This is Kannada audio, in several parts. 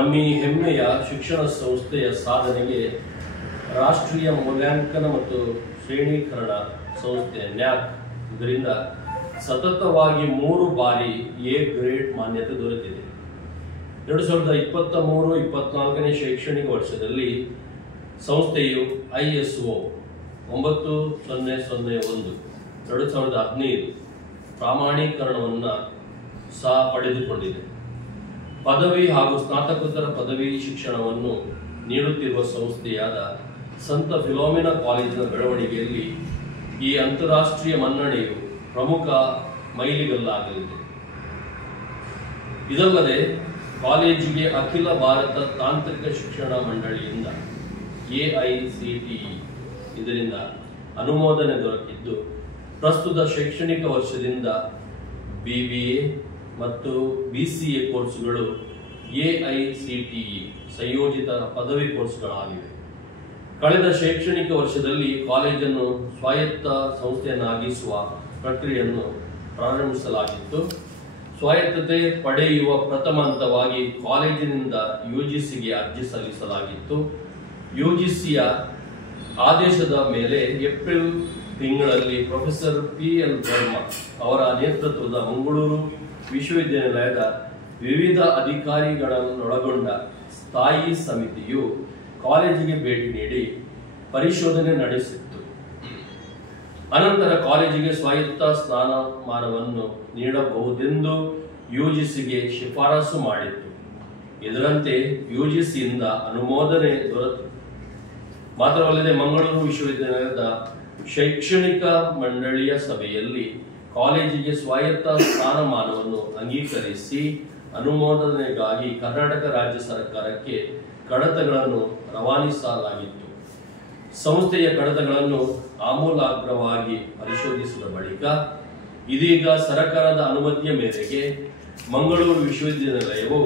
ನಮ್ಮ ಈ ಹೆಮ್ಮೆಯ ಶಿಕ್ಷಣ ಸಂಸ್ಥೆಯ ಸಾಧನೆಗೆ ರಾಷ್ಟ್ರೀಯ ಮೂಲ್ಯಾಂಕನ ಮತ್ತು ಶ್ರೇಣೀಕರಣ ಸಂಸ್ಥೆ ನ್ಯಾಕ್ ಇದರಿಂದ ಸತತವಾಗಿ 3 ಬಾರಿ ಎ ಗ್ರೇಡ್ ಮಾನ್ಯತೆ ದೊರೆತಿದೆ. 2023-24ನೇ ಶೈಕ್ಷಣಿಕ ವರ್ಷದಲ್ಲಿ ಸಂಸ್ಥೆಯು ISO 9001 2015 ಪ್ರಾಮಾಣೀಕರಣವನ್ನು ಸಹ ಪಡೆದುಕೊಂಡಿದೆ. ಪದವಿ ಹಾಗೂ ಸ್ನಾತಕೋತ್ತರ ಪದವಿ ಶಿಕ್ಷಣವನ್ನು ನೀಡುತ್ತಿರುವ ಸಂಸ್ಥೆಯಾದ ಸಂತ ಫಿಲೋಮಿನಾ ಕಾಲೇಜಿನ ಬೆಳವಣಿಗೆಯಲ್ಲಿ ಈ ಅಂತಾರಾಷ್ಟ್ರೀಯ ಮನ್ನಣೆಯು ಪ್ರಮುಖ ಮೈಲಿಗಲ್ಲಾಗಲಿದೆ. ಇದಲ್ಲದೆ ಕಾಲೇಜಿಗೆ ಅಖಿಲ ಭಾರತ ತಾಂತ್ರಿಕ ಶಿಕ್ಷಣ ಮಂಡಳಿಯಿಂದ AICTE ಇದರಿಂದ ಅನುಮೋದನೆ ದೊರಕಿದ್ದು, ಪ್ರಸ್ತುತ ಶೈಕ್ಷಣಿಕ ವರ್ಷದಿಂದ BBA ಮತ್ತು BCA ಕೋರ್ಸ್ಗಳು AICTE ಸಂಯೋಜಿತ ಪದವಿ ಕೋರ್ಸ್ಗಳಾಗಿವೆ. ಕಳೆದ ಶೈಕ್ಷಣಿಕ ವರ್ಷದಲ್ಲಿ ಕಾಲೇಜನ್ನು ಸ್ವಾಯತ್ತ ಸಂಸ್ಥೆಯನ್ನಾಗಿಸುವ ಪ್ರಕ್ರಿಯೆಯನ್ನು ಪ್ರಾರಂಭಿಸಲಾಗಿತ್ತು. ಸ್ವಾಯತ್ತತೆ ಪಡೆಯುವ ಪ್ರಥಮ ಹಂತವಾಗಿ ಕಾಲೇಜಿನಿಂದ UGCಗೆ ಅರ್ಜಿ ಸಲ್ಲಿಸಲಾಗಿತ್ತು. UGCಯ ಆದೇಶದ ಮೇಲೆ ಏಪ್ರಿಲ್ ತಿಂಗಳಲ್ಲಿ ಪ್ರೊಫೆಸರ್ PL ವರ್ಮಾ ಅವರ ನೇತೃತ್ವದ ಮಂಗಳೂರು ವಿಶ್ವವಿದ್ಯಾನಿಲಯದ ವಿವಿಧ ಅಧಿಕಾರಿಗಳನ್ನೊಳಗೊಂಡ ಸ್ಥಾಯಿ ಸಮಿತಿಯು ಕಾಲೇಜಿಗೆ ಭೇಟಿ ನೀಡಿ ಪರಿಶೋಧನೆ ನಡೆಸಿತ್ತು. ಅನಂತರ ಕಾಲೇಜಿಗೆ ಸ್ವಾಯತ್ತ ಸ್ಥಾನಮಾನವನ್ನು ನೀಡಬಹುದೆಂದು UGCಗೆ ಶಿಫಾರಸು ಮಾಡಿತ್ತು. ಇದರಂತೆ UGCಯಿಂದ ಅನುಮೋದನೆ ದೊರೆತು ಮಾತ್ರವಲ್ಲದೆ ಮಂಗಳೂರು ವಿಶ್ವವಿದ್ಯಾನಿಲಯದ ಶೈಕ್ಷಣಿಕ ಮಂಡಳಿಯ ಸಭೆಯಲ್ಲಿ ಕಾಲೇಜಿಗೆ ಸ್ವಾಯತ್ತ ಸ್ಥಾನಮಾನವನ್ನು ಅಂಗೀಕರಿಸಿ ಅನುಮೋದನೆಗಾಗಿ ಕರ್ನಾಟಕ ರಾಜ್ಯ ಸರ್ಕಾರಕ್ಕೆ ಕಡತಗಳನ್ನು ರವಾನಿಸಲಾಗಿತ್ತು. ಸಂಸ್ಥೆಯ ಕಡತಗಳನ್ನು ಆಮೂಲಾಗ್ರವಾಗಿ ಪರಿಶೋಧಿಸಿದ ಬಳಿಕ ಇದೀಗ ಸರ್ಕಾರದ ಅನುಮತಿಯ ಮೇರೆಗೆ ಮಂಗಳೂರು ವಿಶ್ವವಿದ್ಯಾನಿಲಯವು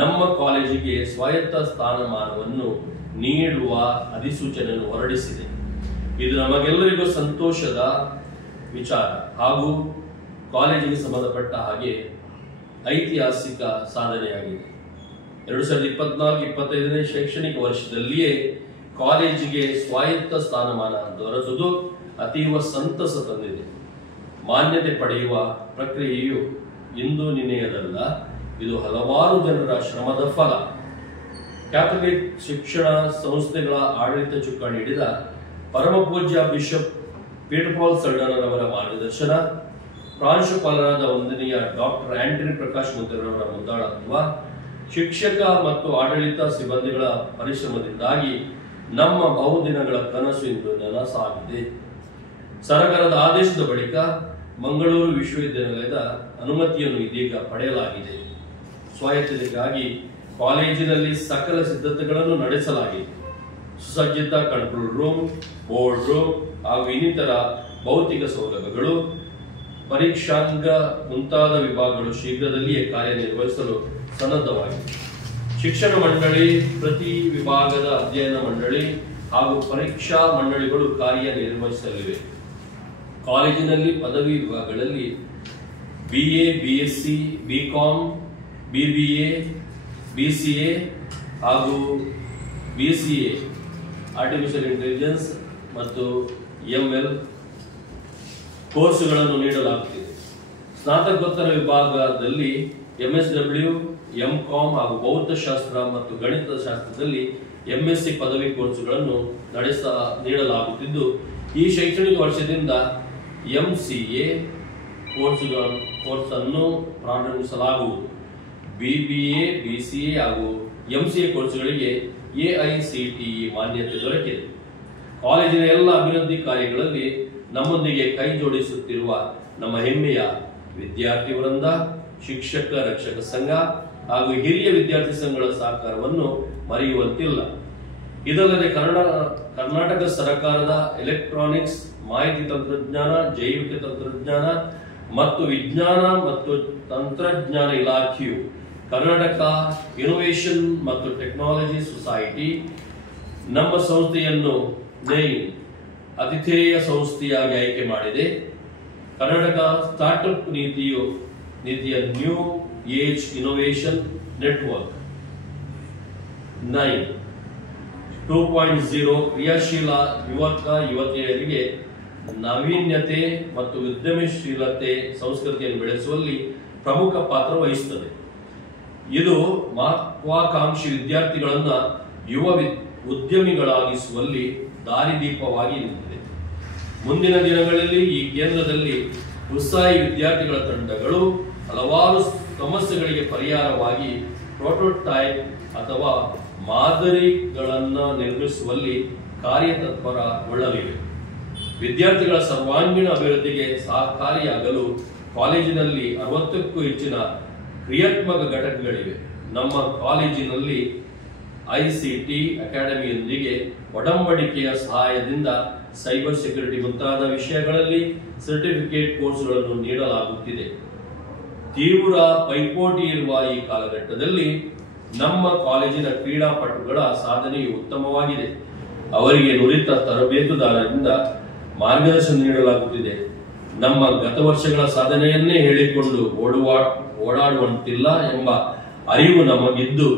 ನಮ್ಮ ಕಾಲೇಜಿಗೆ ಸ್ವಾಯತ್ತ ಸ್ಥಾನಮಾನವನ್ನು ನೀಡುವ ಅಧಿಸೂಚನೆಯನ್ನು ಹೊರಡಿಸಿದೆ. ಇದು ನಮಗೆಲ್ಲರಿಗೂ ಸಂತೋಷದ ವಿಚಾರ ಹಾಗೂ ಕಾಲೇಜಿಗೆ ಸಂಬಂಧಪಟ್ಟ ಹಾಗೆ ಐತಿಹಾಸಿಕ ಸಾಧನೆಯಾಗಿದೆ. 2024-25ನೇ ಶೈಕ್ಷಣಿಕ ವರ್ಷದಲ್ಲಿಯೇ ಕಾಲೇಜಿಗೆ ಸ್ವಾಯತ್ತ ಸ್ಥಾನಮಾನ ದೊರೆತುದು ಅತೀವ ಸಂತಸ ತಂದಿದೆ. ಮಾನ್ಯತೆ ಪಡೆಯುವ ಪ್ರಕ್ರಿಯೆಯು ಇಂದು ನಿನ್ನೆಯದಲ್ಲ, ಇದು ಹಲವಾರು ಜನರ ಶ್ರಮದ ಫಲ. ಕ್ಯಾಥೋಲಿಕ್ ಶಿಕ್ಷಣ ಸಂಸ್ಥೆಗಳ ಆಡಳಿತ ಚುಕ್ಕಾಣಿ ಹಿಡಿದ ಪರಮ ಪೂಜ್ಯ ಬಿಷಪ್ ಪೀಟರ್ ಪಾಲ್ ಸರ್ಡಾನರ್ ಅವರ ಮಾರ್ಗದರ್ಶನ, ಪ್ರಾಂಶುಪಾಲರಾದ ವಂದನೀಯ ಡಾಕ್ಟರ್ ಆಂಟನಿ ಪ್ರಕಾಶ್ ಮುದ್ರವರ ಮುಂದಾಳತ್ವ, ಶಿಕ್ಷಕ ಮತ್ತು ಆಡಳಿತ ಸಿಬ್ಬಂದಿಗಳ ಪರಿಶ್ರಮದಿಂದಾಗಿ ನಮ್ಮ ಬಹುದಿನಗಳ ಕನಸು ಇಂದು ನನಸಾಗಿದೆ. ಸರ್ಕಾರದ ಆದೇಶದ ಬಳಿಕ ಮಂಗಳೂರು ವಿಶ್ವವಿದ್ಯಾನಿಲಯದ ಅನುಮತಿಯನ್ನು ಇದೀಗ ಪಡೆಯಲಾಗಿದೆ. ಸ್ವಾಯತ್ತತೆಗಾಗಿ ಕಾಲೇಜಿನಲ್ಲಿ ಸಕಲ ಸಿದ್ಧತೆಗಳನ್ನು ನಡೆಸಲಾಗಿದೆ. ಸುಸಜ್ಜಿತ ಕಂಟ್ರೋಲ್ ರೂಮ್, ಬೋರ್ಡ್ ರೂಮ್ ಹಾಗೂ ಇನ್ನಿತರ ಭೌತಿಕ ಸೌಲಭ್ಯಗಳು, ಪರೀಕ್ಷಾಂಗ ಮುಂತಾದ ವಿಭಾಗಗಳು ಶೀಘ್ರದಲ್ಲಿಯೇ ಕಾರ್ಯನಿರ್ವಹಿಸಲು ಸನ್ನದ್ಧವಾಗಿದೆ. ಶಿಕ್ಷಣ ಮಂಡಳಿ, ಪ್ರತಿ ವಿಭಾಗದ ಅಧ್ಯಯನ ಮಂಡಳಿ ಹಾಗೂ ಪರೀಕ್ಷಾ ಮಂಡಳಿಗಳು ಕಾರ್ಯನಿರ್ವಹಿಸಲಿವೆ. ಕಾಲೇಜಿನಲ್ಲಿ ಪದವಿ ವಿಭಾಗಗಳಲ್ಲಿ BA, BSc, BCom, BBA, BCA ಹಾಗೂ BCA ಆರ್ಟಿಫಿಷಿಯಲ್ ಇಂಟೆಲಿಜೆನ್ಸ್ ಮತ್ತು ML ಕೋರ್ಸುಗಳನ್ನು ನೀಡಲಾಗುತ್ತಿದೆ. ಸ್ನಾತಕೋತ್ತರ ವಿಭಾಗದಲ್ಲಿ MSW, MCom ಹಾಗೂ ಭೌತಶಾಸ್ತ್ರ ಮತ್ತು ಗಣಿತಶಾಸ್ತ್ರದಲ್ಲಿ MSc ಪದವಿ ಕೋರ್ಸುಗಳನ್ನು ನೀಡಲಾಗುತ್ತಿದ್ದು, ಈ ಶೈಕ್ಷಣಿಕ ವರ್ಷದಿಂದ MCA ಕೋರ್ಸ್ ಅನ್ನು ಪ್ರಾರಂಭಿಸಲಾಗುವುದು. BBA, BCA ಹಾಗೂ MCA ಕೋರ್ಸುಗಳಿಗೆ AICTE ಮಾನ್ಯತೆ ದೊರಕಿದೆ. ಕಾಲೇಜಿನ ಎಲ್ಲ ಅಭಿವೃದ್ಧಿ ಕಾರ್ಯಗಳಲ್ಲಿ ನಮ್ಮೊಂದಿಗೆ ಕೈ ಜೋಡಿಸುತ್ತಿರುವ ನಮ್ಮ ಹೆಮ್ಮೆಯ ವಿದ್ಯಾರ್ಥಿ ವೃಂದ, ಶಿಕ್ಷಕ ರಕ್ಷಕ ಸಂಘ ಹಾಗೂ ಹಿರಿಯ ವಿದ್ಯಾರ್ಥಿ ಸಂಘಗಳ ಸಹಕಾರವನ್ನು ಮರೆಯುವಂತಿಲ್ಲ. ಇದಲ್ಲದೆ ಕರ್ನಾಟಕ ಸರ್ಕಾರದ ಎಲೆಕ್ಟ್ರಾನಿಕ್ಸ್, ಮಾಹಿತಿ ತಂತ್ರಜ್ಞಾನ, ಜೈವಿಕ ತಂತ್ರಜ್ಞಾನ ಮತ್ತು ವಿಜ್ಞಾನ ಮತ್ತು ತಂತ್ರಜ್ಞಾನ ಇಲಾಖೆಯು ಕರ್ನಾಟಕ ಇನೋವೇಷನ್ ಮತ್ತು ಟೆಕ್ನಾಲಜಿ ಸೊಸೈಟಿ ನಮ್ಮ ಸಂಸ್ಥೆಯನ್ನು ಅತಿಥೇಯ ಸಂಸ್ಥೆಯಾಗಿ ಆಯ್ಕೆ ಮಾಡಿದೆ. ಕರ್ನಾಟಕ ಸ್ಟಾರ್ಟ್ಅಪ್ ನೀತಿಯ ನ್ಯೂ ಏಜ್ ಇನೋವೇಷನ್ ನೆಟ್ವರ್ಕ್ 2.0 ಕ್ರಿಯಾಶೀಲ ಯುವಕ ಯುವತಿಯರಿಗೆ ನಾವೀನ್ಯತೆ ಮತ್ತು ಉದ್ಯಮಶೀಲತೆ ಸಂಸ್ಕೃತಿಯನ್ನು ಬೆಳೆಸುವಲ್ಲಿ ಪ್ರಮುಖ ಪಾತ್ರ ವಹಿಸುತ್ತದೆ. ಇದು ಮಹತ್ವಾಕಾಂಕ್ಷಿ ವಿದ್ಯಾರ್ಥಿಗಳನ್ನ ಯುವ ಉದ್ಯಮಿಗಳಾಗಿಸುವಲ್ಲಿ ದಾರಿದೀಪವಾಗಿ ನಿಂತಿದೆ. ಮುಂದಿನ ದಿನಗಳಲ್ಲಿ ಈ ಕೇಂದ್ರದಲ್ಲಿ ಉತ್ಸಾಹಿ ವಿದ್ಯಾರ್ಥಿಗಳ ತಂಡಗಳು ಹಲವಾರು ಸಮಸ್ಯೆಗಳಿಗೆ ಪರಿಹಾರವಾಗಿ ಪ್ರೋಟೋಟೈಪ್ ಅಥವಾ ಮಾದರಿಗಳನ್ನು ನಿರ್ಮಿಸುವಲ್ಲಿ ಕಾರ್ಯತತ್ಪರಗೊಳ್ಳಲಿವೆ. ವಿದ್ಯಾರ್ಥಿಗಳ ಸರ್ವಾಂಗೀಣ ಅಭಿವೃದ್ಧಿಗೆ ಸಹಕಾರಿಯಾಗಲು ಕಾಲೇಜಿನಲ್ಲಿ 60ಕ್ಕೂ ಹೆಚ್ಚಿನ ಕ್ರಿಯಾತ್ಮಕ ಘಟಕಗಳಿವೆ. ನಮ್ಮ ಕಾಲೇಜಿನಲ್ಲಿ ICT ಅಕಾಡೆಮಿಯೊಂದಿಗೆ ಒಡಂಬಡಿಕೆಯ ಸಹಾಯದಿಂದ ಸೈಬರ್ ಸೆಕ್ಯೂರಿಟಿ ಮುಂತಾದ ವಿಷಯಗಳಲ್ಲಿ ಸರ್ಟಿಫಿಕೇಟ್ ಕೋರ್ಸ್ಗಳನ್ನು ನೀಡಲಾಗುತ್ತಿದೆ. ತೀವ್ರ ಪೈಪೋಟಿ ಇರುವ ಈ ಕಾಲಘಟ್ಟದಲ್ಲಿ ನಮ್ಮ ಕಾಲೇಜಿನ ಕ್ರೀಡಾಪಟುಗಳ ಸಾಧನೆಯು ಉತ್ತಮವಾಗಿದೆ. ಅವರಿಗೆ ನುರಿತ ತರಬೇತುದಾರರಿಂದ ಮಾರ್ಗದರ್ಶನ ನೀಡಲಾಗುತ್ತಿದೆ. ನಮ್ಮ ಗತ ವರ್ಷಗಳ ಸಾಧನೆಯನ್ನೇ ಹೇಳಿಕೊಂಡು ಓಡಾಡುವಂತಿಲ್ಲ ಎಂಬ ಅರಿವು ನಮಗಿದ್ದು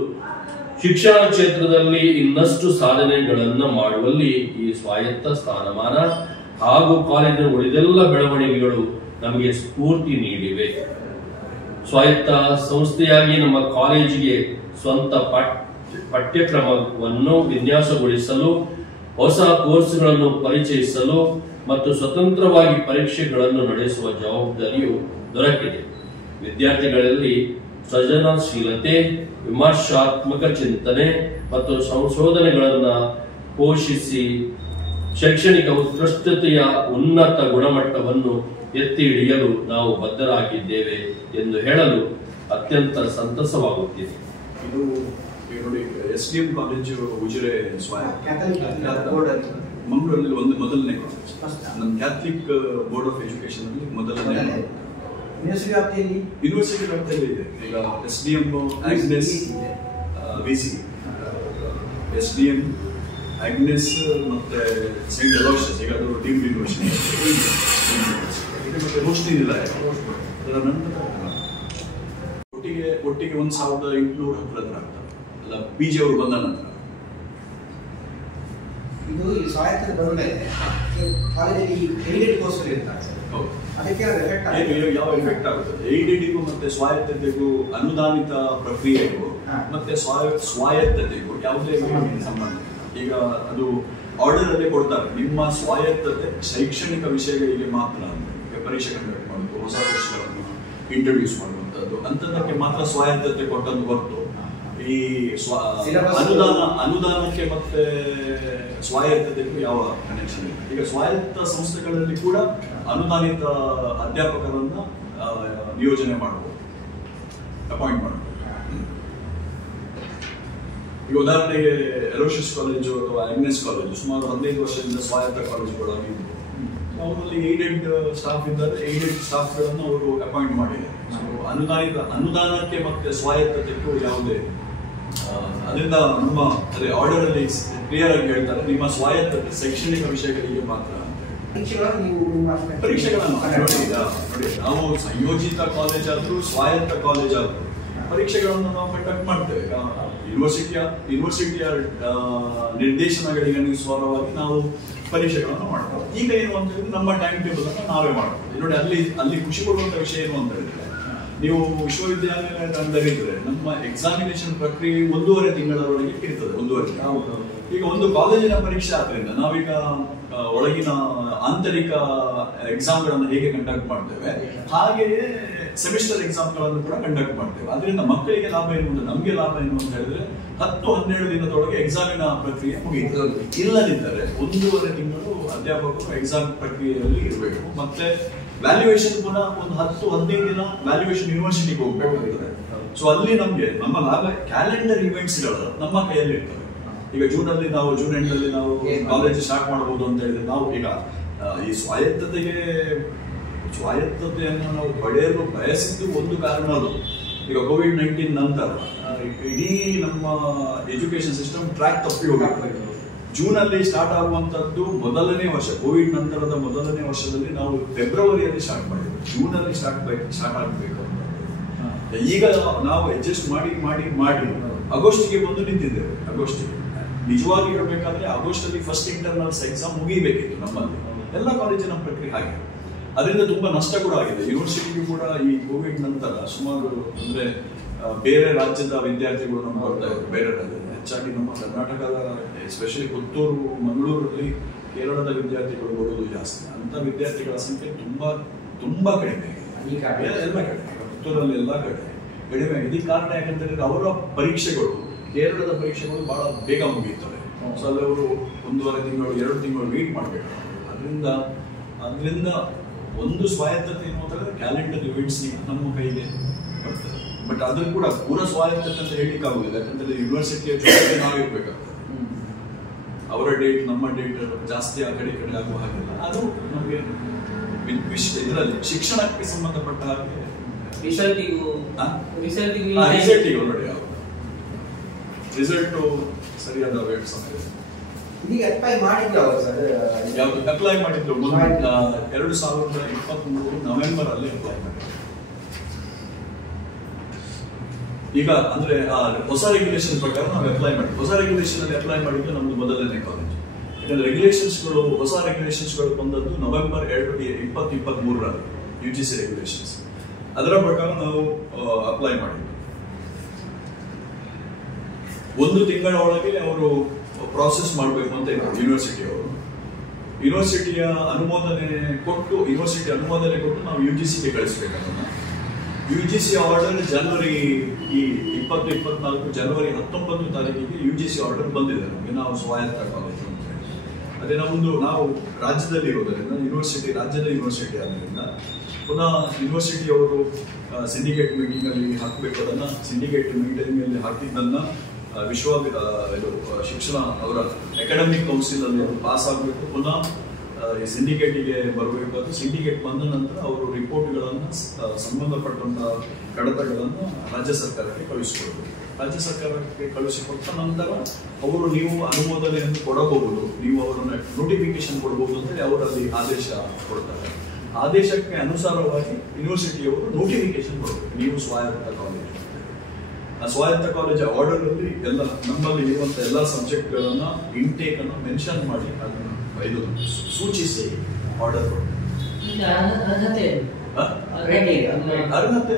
ಶಿಕ್ಷಣ ಕ್ಷೇತ್ರದಲ್ಲಿ ಇನ್ನಷ್ಟು ಸಾಧನೆಗಳನ್ನು ಮಾಡುವಲ್ಲಿ ಈ ಸ್ವಾಯತ್ತ ಸ್ಥಾನಮಾನ ಹಾಗೂ ಕಾಲೇಜಿನ ಉಳಿದೆಲ್ಲ ಬೆಳವಣಿಗೆಗಳು ನಮಗೆ ಸ್ಫೂರ್ತಿ ನೀಡಿವೆ. ಸ್ವಾಯತ್ತ ಸಂಸ್ಥೆಯಾಗಿ ನಮ್ಮ ಕಾಲೇಜಿಗೆ ಸ್ವಂತ ಪಠ್ಯಕ್ರಮವನ್ನು ವಿನ್ಯಾಸಗೊಳಿಸಲು, ಹೊಸ ಕೋರ್ಸ್ಗಳನ್ನು ಪರಿಚಯಿಸಲು ಮತ್ತು ಸ್ವತಂತ್ರವಾಗಿ ಪರೀಕ್ಷೆಗಳನ್ನು ನಡೆಸುವ ಜವಾಬ್ದಾರಿಯು ದೊರಕಿದೆ. ವಿದ್ಯಾರ್ಥಿಗಳಲ್ಲಿ ಸೃಜನಶೀಲತೆ, ವಿಮರ್ಶಾತ್ಮಕ ಚಿಂತನೆ ಮತ್ತು ಸಂಶೋಧನೆಗಳನ್ನು ಪೋಷಿಸಿ ಶೈಕ್ಷಣಿಕ ಉತ್ಕೃಷ್ಟತೆಯ ಉನ್ನತ ಗುಣಮಟ್ಟವನ್ನು ಎತ್ತಿ ಹಿಡಿಯಲು ನಾವು ಬದ್ಧರಾಗಿದ್ದೇವೆ ಎಂದು ಹೇಳಲು ಅತ್ಯಂತ ಸಂತಸವಾಗುತ್ತಿದೆ. ಇದು ನೋಡಿ, SDM ಕಾಲೇಜು ಉಜಿರೆ ಮಂಗಳೂರಲ್ಲಿ ಒಂದು ಮೊದಲನೇ ಕಾಲೇಜ್. ನಮ್ಮ ಕ್ಯಾಥಲಿಕ್ ಬೋರ್ಡ್ ಆಫ್ ಎಜುಕೇಶನ್ ಅಲ್ಲಿ ಮೊದಲನೇ ಯೂನಿವರ್ಸಿಟಿ ವ್ಯಾಪ್ತಿಯಲ್ಲಿ ಇದೆ. ಈಗ SDM Agnes VC, SDM Agnes ಮತ್ತೆ ಸೈಂಟ್ ಅಲೋಷಿಯಸ್, ಈಗ ಅದು ಡೀಮ್ಡ್ ಯೂನಿವರ್ಸಿಟಿ. ಮತ್ತೆ ರೋಶ್ನಿ ಇಲ್ಲ. ಅದರ ನಂತರ ಒಟ್ಟಿಗೆ 1800 ಹತ್ರ ಆಗ್ತದೆ ಅಲ್ಲ, PG ಅವರು ಬಂದ ನಂತರ. ಇದು ಸ್ವಾಯತ್ತ ಬಂದ ಮೇಲೆ ಕಾಲೇಜಲ್ಲಿ ಎಲಿಗೇಟ್ ಕೋರ್ಸ್ ಇರ್ತಾರೆ. ಅದಕ್ಕೆ ಯಾವ ಎಫೆಕ್ಟ್ ಆಗುತ್ತದೆ? ಏಡೆಡ್ಗೂ ಮತ್ತೆ ಸ್ವಾಯತ್ತತೆಗೂ, ಅನುದಾನಿತ ಪ್ರಕ್ರಿಯೆಗೂ ಮತ್ತೆ ಸ್ವಾಯತ್ತತೆಗೂ ಯಾವುದೇ ಸಂಬಂಧ. ಈಗ ಅದು ಆರ್ಡರ್ ಅಲ್ಲೇ ಕೊಡ್ತಾರೆ, ನಿಮ್ಮ ಸ್ವಾಯತ್ತತೆ ಶೈಕ್ಷಣಿಕ ವಿಷಯಗಳಿಗೆ ಮಾತ್ರ. ಈಗ ಪರೀಕ್ಷೆ ಕಂಡಕ್ಟ್ ಮಾಡೋದು, ಹೊಸ ಕೋರ್ಸ್ಗಳನ್ನು ಇಂಟ್ರೊಡ್ಯೂಸ್ ಮಾಡುವಂಥದ್ದು, ಅಂಥದ್ದಕ್ಕೆ ಮಾತ್ರ ಸ್ವಾಯತ್ತತೆ ಕೊಟ್ಟದ್ದು ಹೊರತು ಈ ಅನುದಾನಕ್ಕೆ ಮತ್ತೆ ಸ್ವಾಯತ್ತತೆಗೂ ಯಾವ ಕನೆಕ್ಷನ್ ಇಲ್ಲ. ಈಗ ಸ್ವಾಯತ್ತ ಸಂಸ್ಥೆಗಳಲ್ಲಿ ಕೂಡ ಅನುದಾನಿತ ಅಧ್ಯಾಪಕರನ್ನ ನಿಯೋಜನೆ ಮಾಡಬಹುದು, ಅಪಾಯಿಂಟ್ ಮಾಡಬಹುದು. ಈಗ ಉದಾಹರಣೆಗೆ ಅಲೋಷಿಯಸ್ ಕಾಲೇಜು ಅಥವಾ ಆಗ್ನೆಸ್ ಕಾಲೇಜು ಸುಮಾರು 15 ವರ್ಷದಿಂದ ಸ್ವಾಯತ್ತ ಕಾಲೇಜುಗಳಾಗಿದ್ದು, ಅವರಲ್ಲಿ ಏಡೆಡ್ ಸ್ಟಾಫ್ ಇದ್ದಾರೆ. ಏಡೆಡ್ ಸ್ಟಾಫ್ಗಳನ್ನು ಅವರು ಅಪಾಯಿಂಟ್ ಮಾಡಿದ್ದಾರೆ. ಅನುದಾನಕ್ಕೆ ಮತ್ತೆ ಸ್ವಾಯತ್ತತೆಗೂ ಯಾವುದೇ ಅದರಿಂದ ನಮ್ಮ ಅದೇ ಆರ್ಡರ್ ಅಲ್ಲಿ ಕ್ಲಿಯರ್ ಆಗಿ ಹೇಳ್ತಾರೆ, ನಿಮ್ಮ ಸ್ವಾಯತ್ತತೆ ಶೈಕ್ಷಣಿಕ ವಿಷಯಗಳಿಗೆ ಮಾತ್ರ. ಪರೀಕ್ಷೆಗಳನ್ನು ನೋಡಿ, ನಾವು ಸಂಯೋಜಿತ ಕಾಲೇಜ್ ಆದ್ರೂ ಸ್ವಾಯತ್ತ ಕಾಲೇಜ್ ಆದ್ರೂ ಪರೀಕ್ಷೆಗಳನ್ನು ನಾವು ಕಂಡಕ್ಟ್ ಮಾಡ್ತೇವೆ. ಯೂನಿವರ್ಸಿಟಿಯ ನಿರ್ದೇಶನಗಳಿಗೆ ಅನುಸಾರವಾಗಿ ನಾವು ಪರೀಕ್ಷೆಗಳನ್ನು ಮಾಡ್ತೇವೆ. ಈಗ ಏನು ಅಂತ ಹೇಳಿದ್ರೆ ನಮ್ಮ ಟೈಮ್ ಟೇಬಲ್ ಅನ್ನು ನಾವೇ ಮಾಡ್ತೇವೆ. ನೋಡಿ, ಅಲ್ಲಿ ಖುಷಿ ಕೊಡುವಂತ ವಿಷಯ ಏನು ಅಂತ ಹೇಳಿದ್ರೆ, ನೀವು ವಿಶ್ವವಿದ್ಯಾಲಯದಲ್ಲಿದ್ರೆ ನಮ್ಮ ಎಕ್ಸಾಮಿನೇಷನ್ ಪ್ರಕ್ರಿಯೆ 1.5 ತಿಂಗಳವರೆಗೆ ಇರ್ತದೆ. 1.5 ತಿಂಗಳು. ಈಗ ಒಂದು ಕಾಲೇಜಿನ ಪರೀಕ್ಷೆ ಆದ್ರಿಂದ ನಾವೀಗ ಒಳಗಿನ ಆಂತರಿಕ ಎಕ್ಸಾಮ್ಗಳನ್ನು ಹೇಗೆ ಕಂಡಕ್ಟ್ ಮಾಡ್ತೇವೆ, ಹಾಗೆಯೇ ಸೆಮಿಸ್ಟರ್ ಎಕ್ಸಾಮ್ಗಳನ್ನು ಕೂಡ ಕಂಡಕ್ಟ್ ಮಾಡ್ತೇವೆ. ಅದರಿಂದ ಮಕ್ಕಳಿಗೆ ಲಾಭ ಏನು ಅಂತ, ನಮ್ಗೆ ಲಾಭ ಏನು ಅಂತ ಹೇಳಿದ್ರೆ 10-12 ದಿನದೊಳಗೆ ಎಕ್ಸಾಮಿನ ವ್ಯಾಲ್ಯೂಯೇಷನ್ ಮುಗಿಯುತ್ತೆ. ಇಲ್ಲದಿದ್ದರೆ 1.5 ತಿಂಗಳು ಅಧ್ಯಾಪಕರು ಎಕ್ಸಾಮ್ ಪ್ರಕ್ರಿಯೆಯಲ್ಲಿ ಇರಬೇಕು. ಮತ್ತೆ ವ್ಯಾಲ್ಯೂಯೇಷನ್ ಪುನಃ ಒಂದು 10-15 ದಿನ ವ್ಯಾಲ್ಯೂಯೇಷನ್ ಯೂನಿವರ್ಸಿಟಿಗೆ ಹೋಗ್ಬೇಕಾಗ್ತದೆ. ಸೊ ಅಲ್ಲಿ ನಮ್ಗೆ ನಮ್ಮ ಲಾಭ ಕ್ಯಾಲೆಂಡರ್ ಇವೆಂಟ್ಸ್ ಗಳು ನಮ್ಮ ಕೈಯಲ್ಲಿ ಇರ್ತವೆ. ಈಗ ಜೂನ್ ಎಂಡ್ ಅಲ್ಲಿ ನಾವು ಕಾಲೇಜ್ ಸ್ಟಾರ್ಟ್ ಮಾಡಬಹುದು ಅಂತ ಹೇಳಿದ್ರೆ, ನಾವು ಈಗ ಈ ಸ್ವಾಯತ್ತತೆಯನ್ನು ನಾವು ಪಡೆಯಲು ಬಯಸಿದ್ದು ಒಂದು ಕಾರಣ ಅದು. ಈಗ COVID-19 ನಂತರ ಇಡೀ ನಮ್ಮ ಎಜುಕೇಶನ್ ಸಿಸ್ಟಮ್ ಟ್ರ್ಯಾಕ್ ತಪ್ಪಿ ಹೋಗಬೇಕು. ಜೂನ್ ಅಲ್ಲಿ ಸ್ಟಾರ್ಟ್ ಆಗುವಂತದ್ದು ಮೊದಲನೇ ವರ್ಷ, ಕೋವಿಡ್ ನಂತರದ ಮೊದಲನೇ ವರ್ಷದಲ್ಲಿ ನಾವು ಫೆಬ್ರವರಿಯಲ್ಲಿ ಸ್ಟಾರ್ಟ್ ಮಾಡಿದ್ವಿ. ಜೂನ್ ಅಲ್ಲಿ ಸ್ಟಾರ್ಟ್ ಆಗಬೇಕು. ಈಗ ನಾವು ಅಡ್ಜಸ್ಟ್ ಮಾಡಿ ಆಗಸ್ಟ್ಗೆ ಬಂದು ನಿಂತಿದ್ದೇವೆ. ಆಗಸ್ಟ್ಗೆ ನಿಜವಾಗಿ ಹೇಳ್ಬೇಕಾದ್ರೆ ಆಗಸ್ಟ್ ಅಲ್ಲಿ ಫಸ್ಟ್ ಇಂಟರ್ನಲ್ಸ್ ಎಕ್ಸಾಮ್ ಮುಗಿಬೇಕಿತ್ತು ನಮ್ಮಲ್ಲಿ. ಎಲ್ಲ ಕಾಲೇಜಿನ ಪ್ರಕ್ರಿಯೆ ಹಾಗೆ. ಅದರಿಂದ ತುಂಬಾ ನಷ್ಟ ಕೂಡ ಆಗಿದೆ. ಯೂನಿವರ್ಸಿಟಿಗೂ ಕೂಡ ಈ ಕೋವಿಡ್ ನಂತರ ಸುಮಾರು ಅಂದ್ರೆ ಬೇರೆ ರಾಜ್ಯದ ವಿದ್ಯಾರ್ಥಿಗಳು ನಮ್ಮ ಬರ್ತಾ ಇದ್ದಾರೆ. ಬೇರೆ ರಾಜ್ಯದ ಹೆಚ್ಚಾಗಿ ನಮ್ಮ ಕರ್ನಾಟಕದ ಎಸ್ಪೆಷಲಿ ಪುತ್ತೂರು, ಮಂಗಳೂರಲ್ಲಿ ಕೇರಳದ ವಿದ್ಯಾರ್ಥಿಗಳು ಬರೋದು ಜಾಸ್ತಿ. ಅಂತ ವಿದ್ಯಾರ್ಥಿಗಳ ಸಂಖ್ಯೆ ತುಂಬಾ ತುಂಬಾ ಕಡಿಮೆ ಆಗಿದೆ. ಎಲ್ಲ ಕಡೆ ಪುತ್ತೂರಲ್ಲಿ ಎಲ್ಲ ಕಡೆ ಕಡಿಮೆ ಆಗಿದೆ. ಇದಕ್ಕೆ ಕಾರಣ ಯಾಕಂತಂದ್ರೆ ಅವರ ಪರೀಕ್ಷೆಗಳು, ಕೇರಳದ ಪರೀಕ್ಷೆಗಳು ಬಹಳ ಬೇಗ ಮುಗಿಯುತ್ತವೆ. ಸೊ ಅಲ್ಲಿ ಅವರು 1.5 ತಿಂಗಳು 2 ತಿಂಗಳು ವೇಟ್ ಮಾಡಬೇಕು. ಅದರಿಂದ ಒಂದು ಸ್ವಾಯತ್ತತೆ ಅನ್ನೋದಾದ್ರೆ ಕ್ಯಾಲೆಂಡರ್ ಇವೆಂಟ್ಸ್ ನಮ್ಮ ಕೈಗೆ ಬರ್ತದೆ. ಬಟ್ ಅದ್ರ ಕೂಡ ಪೂರ ಸ್ವಾಯತ್ತತೆ ಅಂತ ಹೇಳಲಿಕ್ಕೆ ಆಗುದಿಲ್ಲ. ಯಾಕಂದ್ರೆ ಯೂನಿವರ್ಸಿಟಿಯ ಜೊತೆಗೆ ನಾವಿರ್ಬೇಕಾಗ್ತದೆ. ಅವರ ಡೇಟ್ ನಮ್ಮ ಡೇಟ್ ಜಾಸ್ತಿ ಆ ಕಡೆ ಆಗುವ ಹಾಗಿಲ್ಲ. ಅದು ನಮಗೆ ಇದರಲ್ಲಿ ಶಿಕ್ಷಣಕ್ಕೆ ಸಂಬಂಧಪಟ್ಟ ಹಾಗೆ ರಿಸಲ್ಟಿಗೂ ನೋಡಿ ರಿಸಲ್ಟ್ ಸರಿಯಾದ ವೇಟ್ ಸಮಯ ಅಪ್ಲೈ ಮಾಡಿದ್ರು ಯಾವ್ದು ಅಪ್ಲೈ ಮಾಡಿದ್ರು 2023 ನವೆಂಬರ್ ಅಲ್ಲಿ ಅಪ್ಲೈ ಮಾಡಿದ್ರು. ಈಗ ಅಂದ್ರೆ ಹೊಸ ರೆಗ್ಯುಲೇಷನ್ ಪ್ರಕಾರ ನಾವು ಅಪ್ಲೈ ಮಾಡಿದ್ವಿ. ಹೊಸ ರೆಗ್ಯುಲೇಷನ್ ಅಲ್ಲಿ ಅಪ್ಲೈ ಮಾಡಿದ್ದು ನಮ್ದು ಮೊದಲನೇ ಕಾಲೇಜ್. ಯಾಕಂದ್ರೆ ಹೊಸ ರೆಗ್ಯುಲೇಷನ್ಸ್ಗಳು ಬಂದದ್ದು ನವೆಂಬರ್ 2023 UGC ರೆಗ್ಯುಲೇಷನ್ಸ್. ಅದರ ಪ್ರಕಾರ ನಾವು ಅಪ್ಲೈ ಮಾಡಿದ್ವಿ. 1 ತಿಂಗಳ ಒಳಗೆ ಅವರು ಪ್ರಾಸೆಸ್ ಮಾಡಬೇಕು ಅಂತ ಇದ್ರು ಯೂನಿವರ್ಸಿಟಿಯವರು. ಯೂನಿವರ್ಸಿಟಿ ಅನುಮೋದನೆ ಕೊಟ್ಟು ನಾವು UGCಗೆ ಕಳಿಸ್ಬೇಕನ್ನ. UGC ಆರ್ಡರ್ ಜನವರಿ 2024 ಜನವರಿ 19 ತಾರೀಕಿಗೆ UGC ಆರ್ಡರ್ ಬಂದಿದೆ ನಮಗೆ. ನಾವು ಸ್ವಾಯತ್ತ ಕಾಲೇಜು ಅಂತ ಹೇಳಿ ಅದೇ ನಾವು ರಾಜ್ಯದಲ್ಲಿ ಇರೋದರಿಂದ ರಾಜ್ಯದ ಯೂನಿವರ್ಸಿಟಿ ಆದ್ರಿಂದ ಪುನಃ ಯೂನಿವರ್ಸಿಟಿ ಅವರು ಸಿಂಡಿಕೇಟ್ ಮೀಟಿಂಗ್ ಅಲ್ಲಿ ಹಾಕಬೇಕು. ಅದನ್ನ ಸಿಂಡಿಕೇಟ್ ಮೀಟಿಂಗ್ ಅಲ್ಲಿ ಹಾಕಿದ್ದನ್ನ ಶಿಕ್ಷಣ ಅವರ ಅಕಾಡೆಮಿಕ್ ಕೌನ್ಸಿಲ್ ಅಲ್ಲಿ ಪಾಸ್ ಆಗಬೇಕು. ಪುನಃ ಸಿಂಡಿಕೇಟಿಗೆ ಬರಬೇಕು. ಅದು ಸಿಂಡಿಕೇಟ್ ಬಂದ ನಂತರ ಅವರು ರಿಪೋರ್ಟ್ಗಳನ್ನು ಸಂಬಂಧಪಟ್ಟಂತಹ ಕಡತಗಳನ್ನು ರಾಜ್ಯ ಸರ್ಕಾರಕ್ಕೆ ಕಳುಹಿಸಿಕೊಡ್ಬೇಕು. ರಾಜ್ಯ ಸರ್ಕಾರಕ್ಕೆ ಕಳುಹಿಸಿಕೊಟ್ಟ ನಂತರ ಅವರು ನೀವು ಅನುಮೋದನೆಯನ್ನು ಕೊಡಬಹುದು, ನೀವು ಅವರನ್ನ ನೋಟಿಫಿಕೇಶನ್ ಕೊಡಬಹುದು ಅಂತ ಅವರಲ್ಲಿ ಆದೇಶ ಕೊಡ್ತಾರೆ. ಆದೇಶಕ್ಕೆ ಅನುಸಾರವಾಗಿ ಯೂನಿವರ್ಸಿಟಿಯವರು ನೋಟಿಫಿಕೇಶನ್ ಕೊಡಬೇಕು. ನೀವು ಸ್ವಾಯತ್ತ ಕಾಲೇಜ್, ಸ್ವಾಯತ್ತ ಕಾಲೇಜ್ ಆರ್ಡರ್ ಅಲ್ಲಿ ಎಲ್ಲ ನಮ್ಮಲ್ಲಿ ಇರುವಂತಹ ಎಲ್ಲಾ ಸಬ್ಜೆಕ್ಟ್ಗಳನ್ನ ಇಂಟೇಕ್ ಅನ್ನು ಮೆನ್ಷನ್ ಮಾಡಿ ಅದನ್ನು ಸೂಚಿಸಿ ಆರ್ಡರ್ ಕೊಡಬೇಕು. ಅರ್ಹತೆ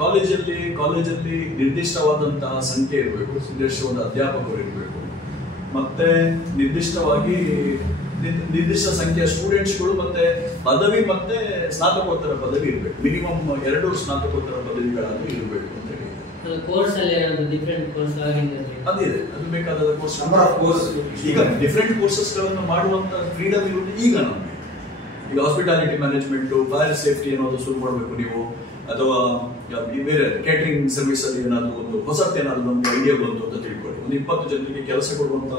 ಕಾಲೇಜಲ್ಲಿ ನಿರ್ದಿಷ್ಟವಾದಂತಹ ಸಂಖ್ಯೆ ಇರಬೇಕು, ನಿರ್ದಿಷ್ಟವಾದ ಅಧ್ಯಾಪಕರು ಇರಬೇಕು, ಮತ್ತೆ ನಿರ್ದಿಷ್ಟ ಸಂಖ್ಯೆಯ ಸ್ಟೂಡೆಂಟ್ಸ್ಗಳು, ಮತ್ತೆ ಪದವಿ ಮತ್ತೆ ಸ್ನಾತಕೋತ್ತರ ಪದವಿ ಇರಬೇಕು. ಮಿನಿಮಮ್ 2 ಸ್ನಾತಕೋತ್ತರ ಪದವಿಗಳಾದ್ರೂ ಇರಬೇಕು ಅಂತ ಹೇಳಿ. ಅದಿದೆ, ಅದು ಬೇಕಾದ ಕೋರ್ಸ್. ಈಗ ಡಿಫ್ರೆಂಟ್ ಕೋರ್ಸಸ್ ಗಳನ್ನು ಮಾಡುವಂತ ಫ್ರೀಡಮ್ ಇರುವುದು ಈಗ ನಮಗೆ. ಈಗ ಹಾಸ್ಪಿಟಾಲಿಟಿ ಮ್ಯಾನೇಜ್ಮೆಂಟ್, ಫೈರ್ ಸೇಫ್ಟಿ ಏನಾದ್ರು ಶುರು ಮಾಡಬೇಕು ನೀವು, ಅಥವಾ ಬೇರೆ ಕೇಟರಿಂಗ್ ಸರ್ವಿಸ್ ಅಲ್ಲಿ ಏನಾದ್ರು ಒಂದು ಹೊಸತೇನಾದ್ರು ನಮ್ಗೆ ಐಡಿಯಾ ಬಂತು ಅಂತ ತಿಳ್ಕೊಳ್ಳಿ. ಒಂದು 20 ಜನರಿಗೆ ಕೆಲಸ ಕೊಡುವಂತ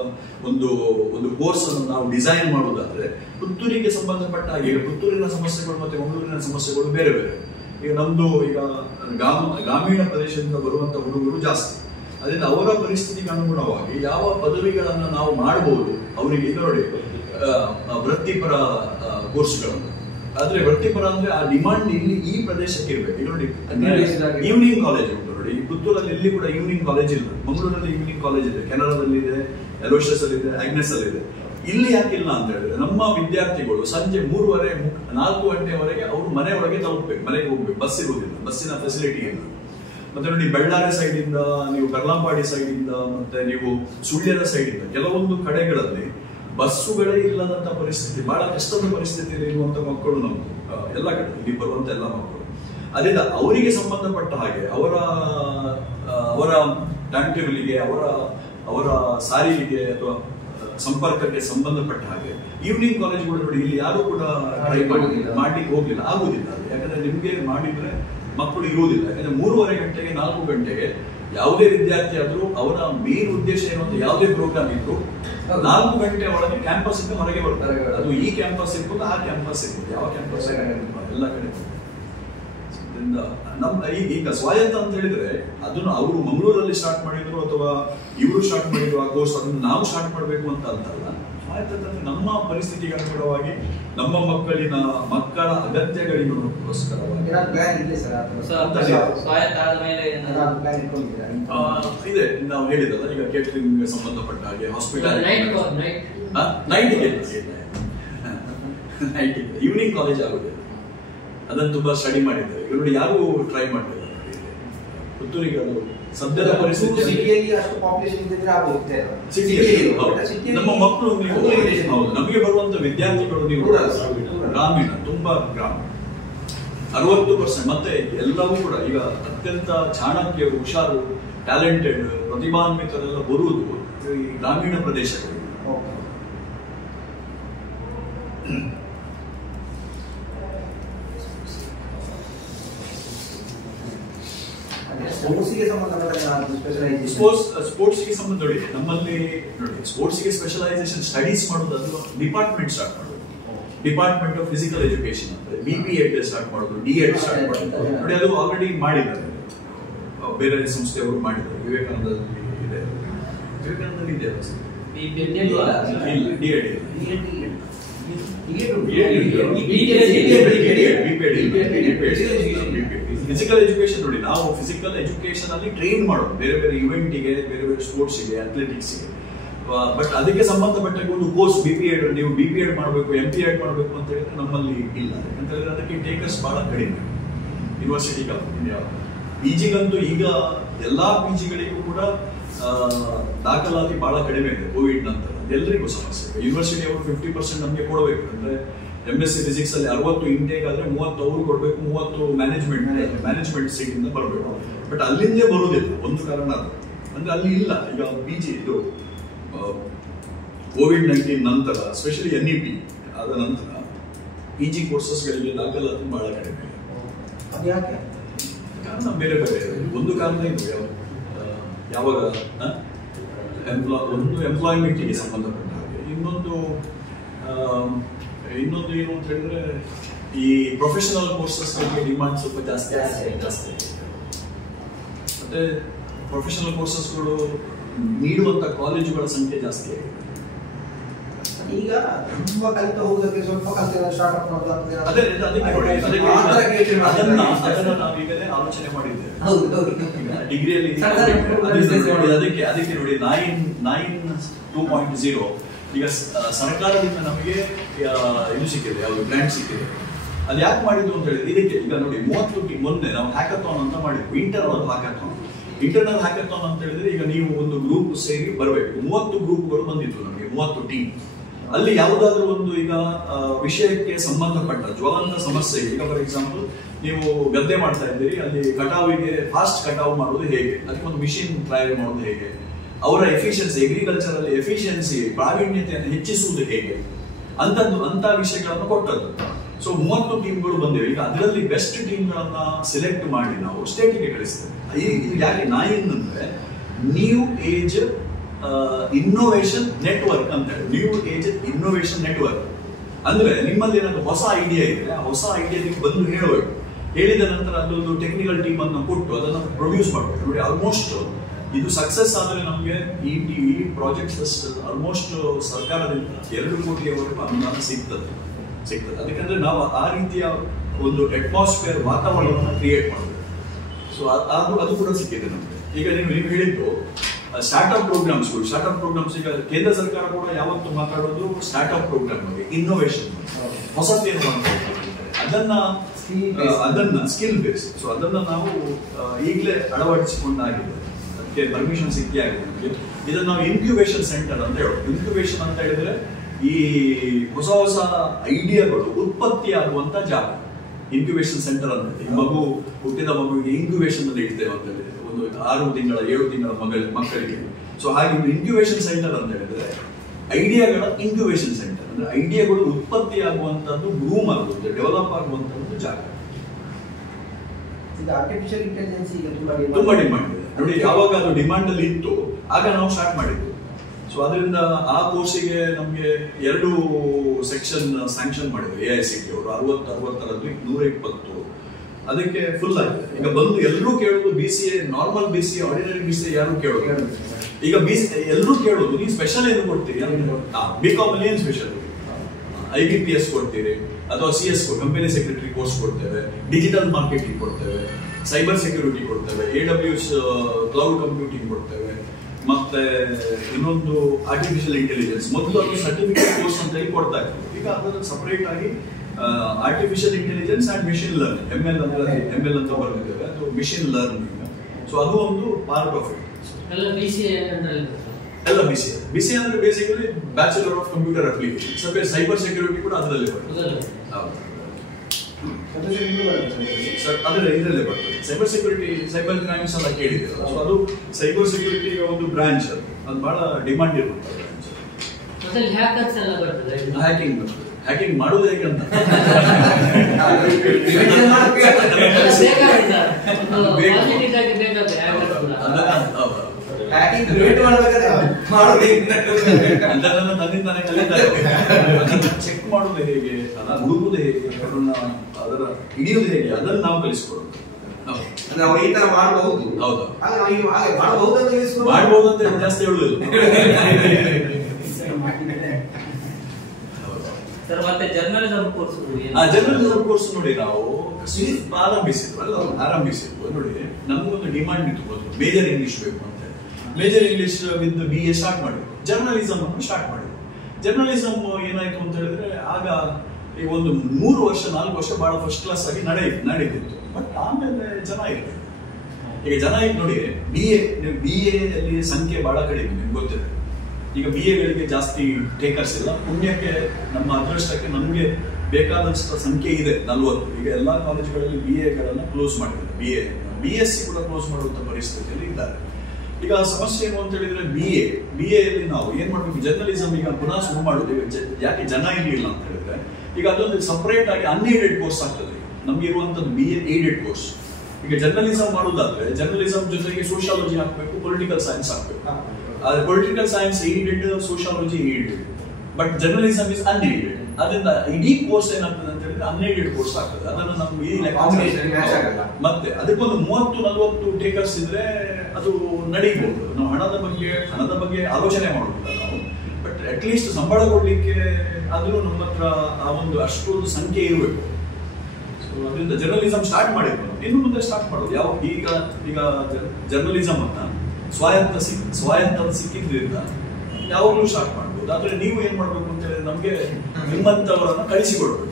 ಒಂದು ಕೋರ್ಸ್ ಅನ್ನು ನಾವು ಡಿಸೈನ್ ಮಾಡೋದಾದ್ರೆ ಪುತ್ತೂರಿಗೆ ಸಂಬಂಧಪಟ್ಟ ಹಾಗೆ ಪುತ್ತೂರಿನ ಸಮಸ್ಯೆಗಳು ಮತ್ತೆ ಮಂಗಳೂರಿನ ಸಮಸ್ಯೆಗಳು ಬೇರೆ ಬೇರೆ. ಈಗ ನಮ್ದು ಗ್ರಾಮೀಣ ಪ್ರದೇಶದಿಂದ ಬರುವಂತ ಹುಡುಗರು ಜಾಸ್ತಿ. ಅದರಿಂದ ಅವರ ಪರಿಸ್ಥಿತಿಗೆ ಅನುಗುಣವಾಗಿ ಯಾವ ಪದವಿಗಳನ್ನ ನಾವು ಮಾಡಬಹುದು ಅವರಿಗೆ. ಈಗ ನೋಡಿ ವೃತ್ತಿಪರ ಕೋರ್ಸ್ಗಳನ್ನು, ಆದ್ರೆ ವೃತ್ತಿಪರ ಅಂದ್ರೆ ಆ ಡಿಮಾಂಡ್ ಇಲ್ಲಿ ಈ ಪ್ರದೇಶಕ್ಕೆ ಇರ್ಬೇಕು. ಈಗ ನೋಡಿ ಈವ್ನಿಂಗ್ ಕಾಲೇಜ್ ಉಂಟು ನೋಡಿ, ಪುತ್ತೂರಲ್ಲಿ ಇಲ್ಲಿ ಕೂಡ ಈವ್ನಿಂಗ್ ಕಾಲೇಜ್ ಇಲ್ಲ. ಮಂಗಳೂರಲ್ಲಿ ಈವ್ನಿಂಗ್ ಕಾಲೇಜ್ ಇದೆ, ಕೆನರಾದಲ್ಲಿ ಇದೆ, ಎಲೋಷಸ್ ಅಲ್ಲಿ ಇದೆ, ಆಗ್ನೆಸ್ ಅಲ್ಲಿ ಇದೆ. ಇಲ್ಲಿ ಯಾಕಿಲ್ಲ ಅಂತ ಹೇಳಿದ್ರೆ ನಮ್ಮ ವಿದ್ಯಾರ್ಥಿಗಳು ಸಂಜೆ 3:30-4 ಗಂಟೆವರೆಗೆ ಅವರು ಮನೆಯೊಳಗೆ ತಲುಪಬೇಕು, ಮನೆಗೆ ಹೋಗ್ಬೇಕು. ಬಸ್ ಇರುವುದಿಲ್ಲ, ಬಸ್ಸಿನ ಫೆಸಿಲಿಟಿ ಇಲ್ಲ. ಮತ್ತೆ ನೋಡಿ ಬೆಳ್ಳಾರಿ ಸೈಡ್ ಇಂದ, ನೀವು ಕರ್ಲಾಂಪಾಡಿ ಸೈಡ್ ಇಂದ, ಮತ್ತೆ ನೀವು ಸುಳ್ಯದ ಸೈಡ್ ಇಂದ ಕೆಲವೊಂದು ಕಡೆಗಳಲ್ಲಿ ಬಸ್ಸುಗಳೇ ಇಲ್ಲದಂತ ಪರಿಸ್ಥಿತಿ, ಬಹಳ ಕಷ್ಟದ ಪರಿಸ್ಥಿತಿಯಲ್ಲಿ ಇರುವಂತ ಮಕ್ಕಳು ನಮ್ದು ಎಲ್ಲ ಕಡೆ ಇಲ್ಲಿ ಬರುವಂತ ಎಲ್ಲ ಮಕ್ಕಳು. ಅದರಿಂದ ಅವರಿಗೆ ಸಂಬಂಧಪಟ್ಟ ಹಾಗೆ ಅವರ ಟೈಮ್ ಟೇಬಲ್ಗೆ, ಅವರ ಸಾರಿಗೆಗೆ ಅಥವಾ ಸಂಪರ್ಕಕ್ಕೆ ಸಂಬಂಧಪಟ್ಟ ಹಾಗೆ ಈವ್ನಿಂಗ್ ಕಾಲೇಜ್ಗಳು ನೋಡಿ ಇಲ್ಲಿ ಯಾರು ಕೂಡ ಟ್ರೈ ಮಾಡ್ಲಿಕ್ಕೆ ಹೋಗ್ಲಿಲ್ಲ, ಆಗುದಿಲ್ಲ. ಯಾಕಂದ್ರೆ ನಿಮ್ಗೆ ಮಾಡಿದ್ರೆ ಮಕ್ಕಳು ಇರುವುದಿಲ್ಲ. ಯಾಕಂದ್ರೆ 3:30 ಗಂಟೆಗೆ 4 ಗಂಟೆಗೆ ಯಾವುದೇ ವಿದ್ಯಾರ್ಥಿ ಆದ್ರೂ ಅವರ ಮೇನ್ ಉದ್ದೇಶ ಏನು ಅಂತ ಯಾವುದೇ ಪ್ರೋಗ್ರಾಮ್ ಇದ್ರು 4 ಗಂಟೆ ಒಳಗೆ ಕ್ಯಾಂಪಸ್ ಇಂದ ಹೊರಗೆ ಬರ್ತಾರೆ. ಅದು ಈ ಕ್ಯಾಂಪಸ್ ಇರ್ಬೋದು, ಆ ಕ್ಯಾಂಪಸ್ ಇರ್ಬೋದು, ಯಾವ ಕ್ಯಾಂಪಸ್ ಎಲ್ಲ ಕಡೆ. ಈಗ ಸ್ವಾಯತ್ತ ಅಂತ ಹೇಳಿದ್ರೆ ಅದನ್ನು ಅವರು ಮಂಗಳೂರಲ್ಲಿ ಸ್ಟಾರ್ಟ್ ಮಾಡಿದ್ರು ಅಥವಾ ಇವರು ಸ್ಟಾರ್ಟ್ ಮಾಡಿದ್ರು ಆ ಕೋರ್ಸ್, ಅದನ್ನು ನಾವು ಸ್ಟಾರ್ಟ್ ಮಾಡಬೇಕು ಅಂತ ಅಂತಲ್ಲ. ಸ್ವಾಯತ್ತತೆ ನಮ್ಮ ಪರಿಸ್ಥಿತಿಗೆ ಅನುಗುಣವಾಗಿ ನಮ್ಮ ಮಕ್ಕಳ ಅಗತ್ಯಗಳಿಗೋಸ್ಕರವಾಗಿ ಇದೆ. ನಾವು ಹೇಳಿದಲ್ಲ ಈಗ ಕೇಟರಿಂಗ್ ಸಂಬಂಧಪಟ್ಟ ಹಾಗೆ ಹಾಸ್ಪಿಟಲ್ ನೈಟ್ ಈವ್ನಿಂಗ್ ಕಾಲೇಜ್ ಆಗುತ್ತೆ. ಅದನ್ನು ತುಂಬಾ ಸ್ಟಡಿ ಮಾಡಿದ್ದಾರೆ. ಇವರು ಯಾರು ಟ್ರೈ ಮಾಡಿದ್ದಾರೆ. ಪುತ್ತೂರಿಗೆ ಅದು ಸದ್ಯದ ಪರಿಸ್ಥಿತಿ ನಮ್ಮ ಮಕ್ಕಳು ನಮಗೆ ಬರುವಂತ ವಿದ್ಯಾರ್ಥಿಗಳು ನೀವು ಗ್ರಾಮೀಣ, ತುಂಬಾ ಗ್ರಾಮೀಣ 60%. ಮತ್ತೆ ಎಲ್ಲವೂ ಕೂಡ ಈಗ ಅತ್ಯಂತ ಚಾಣಕ್ಯರು, ಹುಷಾರು, ಟ್ಯಾಲೆಂಟೆಡ್, ಪ್ರತಿಭಾನ್ವಿತರೆಲ್ಲ ಬರುವುದು ಈ ಗ್ರಾಮೀಣ ಪ್ರದೇಶಗಳು. ಸ್ಪೋರ್ಟ್ಸ್ಗೆ ಸಂಬಂಧಪಟ್ಟ ಸ್ಪೋರ್ಟ್ಸ್ಗೆ ಸಂಬಂಧ ನೋಡಿ, ನಮ್ಮಲ್ಲಿ ನೋಡಿ ಸ್ಪೋರ್ಟ್ಸ್ಗೆ ಸ್ಪೆಷಲೈಸೇಷನ್ ಸ್ಟಡೀಸ್ ಮಾಡೋದು ಅದು ಡಿಪಾರ್ಟ್ಮೆಂಟ್ ಸ್ಟಾರ್ಟ್ ಮಾಡೋದು. ಡಿಪಾರ್ಟ್ಮೆಂಟ್ ಆಫ್ ಫಿಸಿಕಲ್ ಎಜುಕೇಶನ್ ಅಂತ BPEd ಸ್ಟಾರ್ಟ್ ಮಾಡೋದು, D.Ed ಸ್ಟಾರ್ಟ್ ಮಾಡೋದು ನೋಡಿ. ಅದು ಆಲ್ರೆಡಿ ಮಾಡಿದ್ದಾರೆ, ಬೇರೆ ಸಂಸ್ಥೆಯವರು ಮಾಡಿದ್ದಾರೆ. ವಿವೇಕಾನಂದದಲ್ಲಿ ಇದೆ, ವಿವೇಕಾನಂದದಲ್ಲಿ ಇದೆ ಫಿಸಿಕಲ್ ಎಜುಕೇಶನ್ ನೋಡಿ, ನಾವು ಫಿಸಿಕಲ್ ಎಜುಕೇಶನ್ ಅಲ್ಲಿ ಟ್ರೈನ್ ಮಾಡೋದು ಬೇರೆ ಬೇರೆ ಇವೆಂಟಿಗೆ, ಬೇರೆ ಬೇರೆ ಸ್ಪೋರ್ಟ್ಸ್ಗೆ, ಅಥ್ಲೆಟಿಕ್ಸ್ಗೆ. ಬಟ್ ಅದಕ್ಕೆ ಸಂಬಂಧಪಟ್ಟ ಒಂದು ಕೋರ್ಸ್ BPEd, ನೀವು BPEd ಮಾಡಬೇಕು, MPEd ಮಾಡಬೇಕು ಅಂತ ಹೇಳಿದ್ರೆ ನಮ್ಮಲ್ಲಿ ಇಲ್ಲ. ಯಾಕಂತ ಹೇಳಿದ್ರೆ ಅದಕ್ಕೆ ಟೇಕರ್ಸ್ ಬಹಳ ಕಡಿಮೆ. ಯೂನಿವರ್ಸಿಟಿ ಆಫ್ ಇಂಡಿಯಾ PGಗಂತೂ ಈಗ ಎಲ್ಲಾ PGಗಳಿಗೂ ಕೂಡ ದಾಖಲಾತಿ ಬಹಳ ಕಡಿಮೆ ಇದೆ. ಕೋವಿಡ್ ನಂತರ ಎಲ್ಲರಿಗೂ ಸಮಸ್ಯೆ. ಯೂನಿವರ್ಸಿಟಿ ಅವರು 50% ನಮಗೆ ಕೊಡಬೇಕು. ಅಂದ್ರೆ MSc ಫಿಸಿಕ್ಸ್ ಅಲ್ಲಿ 60 ಇಂಟೇಕ್ ಆದ್ರೆ 30 ಅವರು ಕೊಡಬೇಕು, 30 ಮ್ಯಾನೇಜ್ಮೆಂಟ್ ಸೀಟ್ ಇಂದ ಬರಬೇಕು. ಬಟ್ ಅಲ್ಲಿಂದೇ ಬರುವುದಿಲ್ಲ. ಒಂದು ಕಾರಣ ಅದು ಅಂದ್ರೆ ಅಲ್ಲಿ ಇಲ್ಲ. ಈಗ PG ಇದು COVID-19 ನಂತರ ಸ್ಪೆಷಲಿ NEP ಆದ ನಂತರ PG ಕೋರ್ಸಸ್ಗಳಿಗೆ ದಾಖಲಾತಿ ಬಹಳ ಕಡಿಮೆ. ಕಾರಣ ಬೇರೆ ಬೇರೆ. ಒಂದು ಕಾರಣ ಇದು ಯಾವಾಗ ಒಂದು ಎಂಪ್ಲಾಯ್ಮೆಂಟ್ಗೆ ಸಂಬಂಧಪಟ್ಟ ಹಾಗೆ, ಇನ್ನೊಂದು ಏನು ಅಂತ ಹೇಳಿದ್ರೆ ಈ ಪ್ರೊಫೆಷನಲ್ ಕೋರ್ಸಸ್ಗಳಿಗೆ ಡಿಮಾಂಡ್ ಸ್ವಲ್ಪ ಜಾಸ್ತಿ. ಮತ್ತೆ ಪ್ರೊಫೆಷನಲ್ ಕೋರ್ಸಸ್ಗಳು ನೀಡುವಂತ ಕಾಲೇಜುಗಳ ಸಂಖ್ಯೆ ಜಾಸ್ತಿ ಆಗಿದೆ. ಈಗ ತುಂಬಾ ಕಲಿತು ಹೋಗೋದಕ್ಕೆ ಸ್ವಲ್ಪ ಕಲಿತ ಸ್ಟಾರ್ಟ್ಅಪ್ ಮಾಡೋದು ಅದನ್ನ ನಾವೀಗಲೇ ಆಲೋಚನೆ ಮಾಡಿದ್ದೇವೆ. ಡಿಗ್ರಿಯಲ್ಲಿ ಅದಕ್ಕೆ ನೋಡಿ 9 2.0 ಈಗ ಸರ್ಕಾರದಿಂದ ನಮಗೆ ಇದು ಸಿಕ್ಕಿದೆ, ಯಾವುದು ಗ್ರಾಂಟ್ ಸಿಕ್ಕಿದೆ. ಅದು ಯಾಕೆ ಮಾಡಿದ್ದು ಅಂತ ಹೇಳಿದ್ರೆ ಇದಕ್ಕೆ. ಈಗ ನೋಡಿ 30 ಮೊನ್ನೆ ನಾವು ಹ್ಯಾಕಥಾನ್ ಅಂತ ಮಾಡಿದ್ವಿ, ಇಂಟರ್ನಲ್ ಹ್ಯಾಕಥಾನ್ ಅಂತ ಹೇಳಿದ್ರೆ ಈಗ ನೀವು ಒಂದು ಗ್ರೂಪ್ ಸೇರಿ ಬರಬೇಕು. 30 ಗ್ರೂಪ್ಗಳು ಬಂದಿತ್ತು ನಮಗೆ, 30 ಟೀಮ್. ಅಲ್ಲಿ ಯಾವುದಾದ್ರೂ ಒಂದು ಈಗ ವಿಷಯಕ್ಕೆ ಸಂಬಂಧಪಟ್ಟ ಜ್ವಲಂತ ಸಮಸ್ಯೆ, ಈಗ ಫಾರ್ ಎಕ್ಸಾಂಪಲ್ ನೀವು ಗದ್ದೆ ಮಾಡ್ತಾ ಇದ್ದೀರಿ, ಅಲ್ಲಿ ಕಟಾವಿಗೆ ಫಾಸ್ಟ್ ಕಟಾವು ಮಾಡೋದು ಹೇಗೆ, ಅದಕ್ಕೆ ಒಂದು ಮಿಷಿನ್ ಟ್ರಯಲ್ ಮಾಡೋದು ಹೇಗೆ, ಅವರ ಎಫಿಷಿಯನ್ಸಿ, ಅಗ್ರಿಕಲ್ಚರ್ ಅಲ್ಲಿ ಎಫಿಷಿಯನ್ಸಿ, ಪ್ರಾವೀಣ್ಯತೆಯನ್ನು ಹೆಚ್ಚಿಸುವುದು ಹೇಗೆ ಅಂತ ವಿಷಯಗಳನ್ನು ಕೊಟ್ಟದ್ದು. ಸೊ 30 ಟೀಮ್ಗಳು ಬಂದಿವೆ. ಈಗ ಅದರಲ್ಲಿ ಬೆಸ್ಟ್ ಟೀಮ್ಗಳನ್ನ ಸೆಲೆಕ್ಟ್ ಮಾಡಿ ನಾವು ಸ್ಟೇಟ್ಗೆ ಕಳಿಸ್ತೇವೆ. ಇದು ಯಾಕೆ 9 ಅಂದ್ರೆ ನ್ಯೂ ಏಜ್ ಇನ್ನೋವೇಷನ್ ನೆಟ್ವರ್ಕ್ ಅಂತ ಹೇಳಿ. ನ್ಯೂ ಏಜ್ ಇನ್ನೋವೇಷನ್ ನೆಟ್ವರ್ಕ್ ಅಂದ್ರೆ ನಿಮ್ಮಲ್ಲಿ ಏನಾದ್ರು ಹೊಸ ಐಡಿಯಾ ಇದೆ, ಆ ಹೊಸ ಐಡಿಯಾಗೆ ಬಂದು ಹೇಳಬೇಕು. ಹೇಳಿದ ನಂತರ ಅದೊಂದು ಟೆಕ್ನಿಕಲ್ ಟೀಮ್ ಅನ್ನು ಕೊಟ್ಟು ಅದನ್ನು ಪ್ರೊಡ್ಯೂಸ್ ಮಾಡಬೇಕು. ನೋಡಿ ಆಲ್ಮೋಸ್ಟ್ ಇದು ಸಕ್ಸಸ್ ಆದ್ರೆ ನಮಗೆ ಈ ಪ್ರಾಜೆಕ್ಟ್ಸ್ ಆಲ್ಮೋಸ್ಟ್ ಸರ್ಕಾರದಿಂದ 2 ಕೋಟಿಯವರೆಗೂ ಅನುದಾನ ಸಿಗ್ತದೆ. ಅದಕ್ಕಂದ್ರೆ ನಾವು ಆ ರೀತಿಯ ಒಂದು ಅಟ್ಮಾಸ್ಫಿಯರ್, ವಾತಾವರಣವನ್ನು ಕ್ರಿಯೇಟ್ ಮಾಡಬೇಕು. ಸೊ ಅದು ಕೂಡ ಸಿಕ್ಕಿದೆ ನಮಗೆ. ಈಗ ನೀವು ಹೇಳಿದ್ದು ಸ್ಟಾರ್ಟ್ಅಪ್ ಪ್ರೋಗ್ರಾಮ್ಸ್ ಈಗ ಕೇಂದ್ರ ಸರ್ಕಾರ ಕೂಡ ಯಾವತ್ತು ಮಾತಾಡೋದು ಸ್ಟಾರ್ಟ್ಅಪ್ ಪ್ರೋಗ್ರಾಮ್ ಬಗ್ಗೆ, ಇನ್ನೋವೇಷನ್, ಹೊಸತೇನು ಅದನ್ನ ಸ್ಕಿಲ್ ಬೇಸ್. ಸೊ ಅದನ್ನ ನಾವು ಈಗಲೇ ಅಳವಡಿಸಿಕೊಂಡಾಗಿದೆ. ಅದಕ್ಕೆ ಪರ್ಮಿಷನ್ ಸಿಕ್ಕಿ ಆಗಿದೆ ನಮಗೆ. ಇದನ್ನ ನಾವು ಇನ್ಕ್ಯುಬೇಷನ್ ಸೆಂಟರ್ ಅಂತ ಹೇಳೋದು. ಇನ್ಕ್ಯುಬೇಷನ್ ಅಂತ ಹೇಳಿದ್ರೆ ಈ ಹೊಸ ಐಡಿಯಾಗಳು ಉತ್ಪತ್ತಿ ಆಗುವಂತ ಜಾಗ ಇನ್ಕ್ಯುಬೇಷನ್ ಸೆಂಟರ್ ಅಂತ. ಈ ಹುಟ್ಟಿದ ಮಗುವಿಗೆ ಇನ್ಕ್ಯುಬೇಷನ್ ಅಲ್ಲಿ ಇಡ್ತೇವೆ ಅಂತ ಹೇಳಿದ್ರೆ, ಒಂದು 6 ತಿಂಗಳ 7 ತಿಂಗಳ ಮಕ್ಕಳಿಗೆ. ಸೊ ಹಾಗೆ ಇನ್ಕ್ಯುಬೇಷನ್ ಸೆಂಟರ್ ಅಂತ ಹೇಳಿದ್ರೆ ಐಡಿಯಾಗಳ ಇನ್ಕ್ಯುಬೇಷನ್ ಸೆಂಟರ್ ಅಂದ್ರೆ ಐಡಿಯಾಗಳು ಉತ್ಪತ್ತಿ ಆಗುವಂತದ್ದು, ಗ್ರೂಮ್ ಆಗುವಂತ, ಡೆವಲಪ್ ಆಗುವಂತದ್ದು ಜಾಗ. ಆರ್ಟಿಫಿಷಿಯಲ್ ಇಂಟೆಲಿಜೆನ್ಸ್ ಈಗ ತುಂಬಾ ಡಿಮಾಂಡ್ ಇದೆ ನೋಡಿ. ಯಾವಾಗ ಅದು ಡಿಮಾಂಡ್ ಅಲ್ಲಿ ಇತ್ತು ಆಗ ನಾವು ಸ್ಟಾರ್ಟ್ ಮಾಡಿದ್ವಿ. ಸೊ ಅದರಿಂದ ಆ ಕೋರ್ಸಿಗೆ ನಮಗೆ 2 ಸೆಕ್ಷನ್ ಸ್ಯಾಂಕ್ಷನ್ ಮಾಡಿದ್ರು AICTE ಅವರು. 60 120 ಅದಕ್ಕೆ ಫುಲ್ ಆಗಿದೆ. ಈಗ ಬಂದು ಎಲ್ಲರೂ ಕೇಳೋದು BCA, normal BCA, ordinary BCA ಯಾರು ಕೇಳೋದು. ಈಗ ಎಲ್ಲರೂ ಕೇಳೋದು ನೀವು ಸ್ಪೆಷಲ್ ಏನು ಕೊಡ್ತೀರಿ, BCom ಅಲ್ಲಿ ಏನು ಸ್ಪೆಷಲ್, IBPS ಕೊಡ್ತೀರಿ ಅಥವಾ CS ಕಂಪನಿ ಸೆಕ್ರೆಟರಿ ಕೋರ್ಸ್ ಕೊಡ್ತೇವೆ, ಡಿಜಿಟಲ್ ಮಾರ್ಕೆಟಿಂಗ್ ಕೊಡ್ತೇವೆ, ಸೈಬರ್ ಸೆಕ್ಯೂರಿಟಿ ಕೊಡ್ತೇವೆ, AWS ಕ್ಲೌಡ್ ಕಂಪ್ಯೂಟಿಂಗ್ ಕೊಡ್ತೇವೆ, ಮತ್ತೆ ಇನ್ನೊಂದು ಆರ್ಟಿಫಿಷಿಯಲ್ ಇಂಟೆಲಿಜೆನ್ಸ್. ಮೊದಲು ಅದು ಸರ್ಟಿಫಿಕೇಟ್ ಕೋರ್ಸ್ ಅಂತ ಹೇಳಿ ಕೊಡ್ತಾ ಇತ್ತು. ಈಗ ಅದನ್ನು ಸಪರೇಟ್ ಆಗಿ artificial intelligence and machine learning ML ಅಂತ ಬರ್ತಿದ್ದೇವೆ, ಅದು ಮಿಷಿನ್ ಲರ್ನಿಂಗ್. ಸೊ ಅದು ಒಂದು ಪಾರ್ಟ್ ಆಫ್ ಇಟ್. ಎಲ್ಲ BCA ಅಂದ್ರೆ basically bachelor of computer application. Cyber security ಕೂಡ ಅದರಲ್ಲೇ ಬರ್ತದೆ. ಇದರಲ್ಲೇ ಬರ್ತದೆ ಸೈಬರ್ ಸೆಕ್ಯೂರಿಟಿ, ಸೈಬರ್ ಕ್ರೈಮ್ಸ್ ಎಲ್ಲ ಕೇಳಿದ್ದೀರ. ಸೊ ಅದು ಸೈಬರ್ ಸೆಕ್ಯೂರಿಟಿ ಒಂದು ಬ್ರಾಂಚ್, ಅದು ಬಹಳ ಡಿಮಾಂಡ್ ಇರುವಂತ ಬ್ರಾಂಚ್. ಹ್ಯಾಕಿಂಗ್ ಮಾಡೋದು ಹೇಗೆ ಅಂತ ಚೆಕ್ ಮಾಡೋದು ಹೇಗೆ, ಅದನ್ನ ಹುಡುಕುದು ಹೇಗೆ, ಅದರ ಹಿಡಿಯುವುದು ಹೇಗೆ, ಅದನ್ನು ನಾವು ಕಲಿಸ್ಕೊಡೋದು. ಈ ತರ ಮಾಡಬಹುದು. ಹೌದಾ, ಮಾಡಬಹುದು ಅಂತ ಜಾಸ್ತಿ ಹೇಳುದಿಲ್ಲ. ಜರ್ನಲಿಸಂ ಕೋರ್ಸ್ ನೋಡಿ ನಾವು ಆರಂಭಿಸಿದ್ವು ನೋಡಿ. ನಮಗೊಂದು ಡಿಮಾಂಡ್ ಇತ್ತು, ಮೇಜರ್ ಇಂಗ್ಲಿಷ್ ಬೇಕು ಅಂತ. Major English with BA start ಮಾಡಿದ್ರು, ಜರ್ನಲಿಸಂ ಅನ್ನು ಸ್ಟಾರ್ಟ್ ಮಾಡಿದ್ರು. ಜರ್ನಲಿಸಂ ಏನಾಯ್ತು ಅಂತ ಹೇಳಿದ್ರೆ, ಆಗ ಈ ಒಂದು 3 ವರ್ಷ 4 ವರ್ಷ ಬಹಳ ಫಸ್ಟ್ ಕ್ಲಾಸ್ ಆಗಿ ನಡೀತಿತ್ತು. ಬಟ್ ಆಮೇಲೆ ಜನ ಇತ್ತು. ಈಗ ಜನ ಈಗ ನೋಡಿ, BA ಅಲ್ಲಿ ಸಂಖ್ಯೆ ಬಹಳ ಕಡಿಮೆ, ನಿಮ್ಗೆ ಗೊತ್ತಿದೆ. ಈಗ BA ಗಳಿಗೆ ಜಾಸ್ತಿ ಟೇಕರ್ಸ್ ಇಲ್ಲ. ಪುಣ್ಯಕ್ಕೆ, ನಮ್ಮ ಅದೃಷ್ಟಕ್ಕೆ ನಮಗೆ ಬೇಕಾದಷ್ಟು ಸಂಖ್ಯೆ ಇದೆ 40. ಈಗ ಎಲ್ಲಾ ಕಾಲೇಜುಗಳಲ್ಲಿ BA ಗಳನ್ನ ಕ್ಲೋಸ್ ಮಾಡಿದ್ದಾರೆ. BSc ಕೂಡ ಕ್ಲೋಸ್ ಮಾಡುವಂತ ಪರಿಸ್ಥಿತಿಯಲ್ಲಿ ಇದ್ದಾರೆ. ಈಗ ಸಮಸ್ಯೆ ಏನು ಅಂತ ಹೇಳಿದ್ರೆ, BA ಅಲ್ಲಿ ನಾವು ಏನ್ ಮಾಡ್ಬೇಕು, ಜರ್ನಲಿಸಂ ಈಗ ಪುನಃ ಶುರು ಮಾಡುದು. ಯಾಕೆ ಜನ ಇರಲಿಲ್ಲ ಅಂತ ಹೇಳಿದ್ರೆ, ಈಗ ಅದೊಂದು ಸಪರೇಟ್ ಆಗಿ ಅನ್ಏಡೆಡ್ ಕೋರ್ಸ್ ಆಗ್ತದೆ. ನಮ್ಗೆ ಇರುವಂತದ್ದು BA ಏಡೆಡ್ ಕೋರ್ಸ್. ಈಗ ಜರ್ನಲಿಸಂ ಮಾಡುದಾದ್ರೆ, ಜರ್ನಲಿಸಂ ಜೊತೆಗೆ ಸೋಷಿಯಾಲಜಿ ಹಾಕ್ಬೇಕು, ಪೊಲಿಟಿಕಲ್ ಸೈನ್ಸ್ ಹಾಕ್ಬೇಕು. Political science aided, sociology aided, but journalism is unaided. ಅದರಿಂದ ಇಡೀ ಕೋರ್ಸ್ ಏನಾಗ್ತದೆ ಅಂತ ಹೇಳಿದ್ರೆ ಅನ್ಏಡೆಡ್ ಕೋರ್ಸ್ ಆಗ್ತದೆ. ಅದನ್ನು ನಮ್ಗೆ ಮತ್ತೆ ಅದಕ್ಕೊಂದು 30-40 ಟೇಕರ್ಸ್ ಇದ್ರೆ ಅದು ನಡೀಬಹುದು. ನಾವು ಹಣದ ಬಗ್ಗೆ ಆಲೋಚನೆ ಮಾಡಬಹುದು ನಾವು. ಬಟ್ ಅಟ್ ಲೀಸ್ಟ್ ಸಂಬಳ ಕೊಡ್ಲಿಕ್ಕೆ ಆದ್ರೂ ನಮ್ಮ ಹತ್ರ ಆ ಒಂದು ಅಷ್ಟೊಂದು ಸಂಖ್ಯೆ ಇರಬೇಕು. ಸೊ ಅದರಿಂದ ಜರ್ನಲಿಸಂ ಸ್ಟಾರ್ಟ್ ಮಾಡಿದ್ರು, ಇನ್ನು ಮುಂದೆ ಸ್ಟಾರ್ಟ್ ಮಾಡೋದು. ಈಗ ಜರ್ನಲಿಸಂ ಅಂತ ಸ್ವಾಯತ್ತ ಸಿಕ್ಕಿದ್ರಿಂದ ಯಾವಾಗಲೂ ಸ್ಟಾರ್ಟ್ ಮಾಡ್ಬೋದು. ಆದ್ರೆ ನೀವು ಏನ್ ಮಾಡ್ಬೇಕು ಅಂತ ಹೇಳಿದ್ರೆ, ನಮ್ಗೆ ನಿಮ್ಮಂತವರನ್ನ ಕಳಿಸಿಕೊಡ್ಬೇಕು.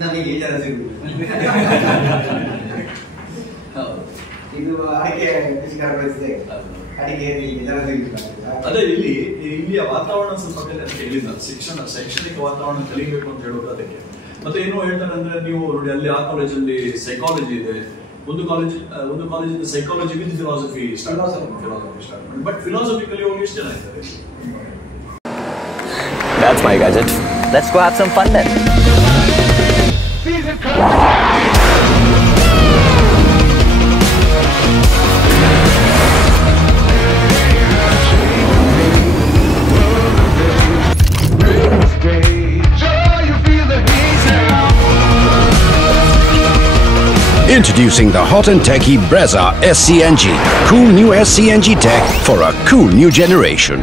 ನಮಗೆ ಜನ ಸಿಗುದು ಇದು ಅಡಿಕೆ ಕೃಷಿಕರ ಪರಿಸ್ಥಿತಿ. ಅದೇ ಇಲ್ಲಿಯ ವಾತಾವರಣ ಸ್ವಲ್ಪ ಹೇಳಿದ ಶೈಕ್ಷಣಿಕ ವಾತಾವರಣ ಕಲಿಬೇಕು ಅಂತ ಹೇಳೋದು ಅದಕ್ಕೆ. ಮತ್ತೆ ಏನೋ ಹೇಳ್ತಾರೆ ಅಂದ್ರೆ, ನೀವು ನೋಡಿ ಅಲ್ಲಿ ಆ ಕಾಲೇಜಲ್ಲಿ ಸೈಕಾಲಜಿ ಇದೆ, ಒಂದು college psychology with philosophy start ಮಾಡಿ. ಬಟ್ ಫಿಲಾಸಫಿ ಕಲಿಯೋರು ಎಷ್ಟು ಜನ ಇದ್ದಾರೆ? That's my gadget. Let's go have some fun then. Introducing the hot and techy Brezza SCNG. Cool new SCNG tech for a cool new generation.